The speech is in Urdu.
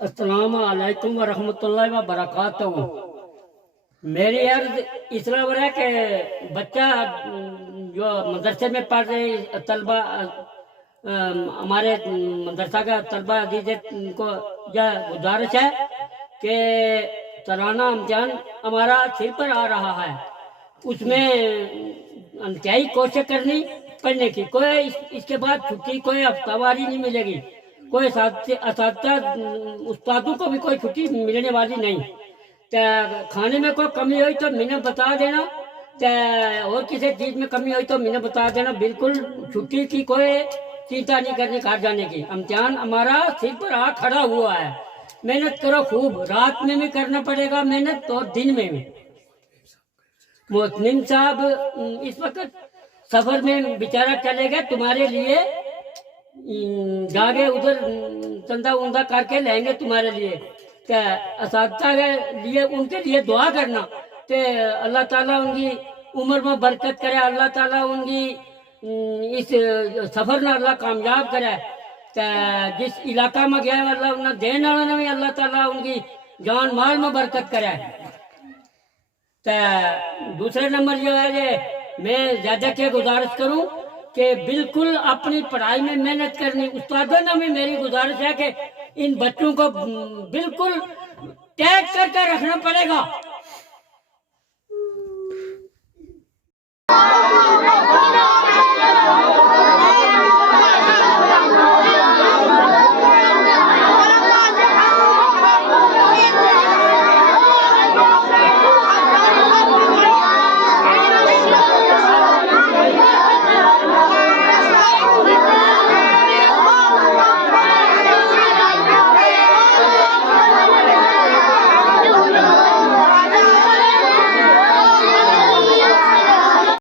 السلام علیکم ورحمۃ اللہ وبرکاتہ۔ میری عرض اس طرح ہے کہ بچہ جو مدرسے میں پڑھ رہے طلبہ ہمارے مدرسہ کا طلبہ عزیز کو یہ گزارش ہے کہ سالانہ امتحان ہمارا سر پر آ رہا ہے، اس میں انتہائی کوشش کرنی پڑھنے کی، کوئی اس کے بعد چھٹی کوئی ہفتہ واری نہیں ملے گی، کوئی اساتذہ استادوں کو بھی کوئی چھٹی ملنے والی نہیں۔ کھانے میں کوئی کمی ہوئی تو مجھے بتا دینا، اور کسی چیز میں کمی ہوئی تو مجھے بتا دینا، بالکل چھٹی کی کوئی چنتا نہیں کرنی گھر جانے کی۔ امتحان ہمارا سر پر آ کھڑا ہوا ہے، محنت کرو خوب، رات میں بھی کرنا پڑے گا محنت اور دن میں بھی۔ محتمم صاحب اس وقت سفر میں بیچارہ چلے گئے، تمہارے لیے جاگے ادھر چندہ وندہ کر کے لیں گے تمہارے لیے، کہ اساتذہ کے لیے ان کے لیے دعا کرنا کہ اللہ تعالیٰ ان کی عمر میں برکت کرے، اللہ تعالیٰ ان کی اس سفر میں اللہ کامیاب کرے، جس علاقہ میں گیا اللہ انہیں دینے والے میں اللہ تعالیٰ ان کی جان مال میں برکت کرے۔ دوسرے نمبر یہ ہے کہ میں زیادہ کیا گزارش کروں کہ بالکل اپنی پڑھائی میں محنت کرنی۔ استادوں نے بھی میری گزارش ہے کہ ان بچوں کو بالکل ٹیگ کر کے رکھنا پڑے گا۔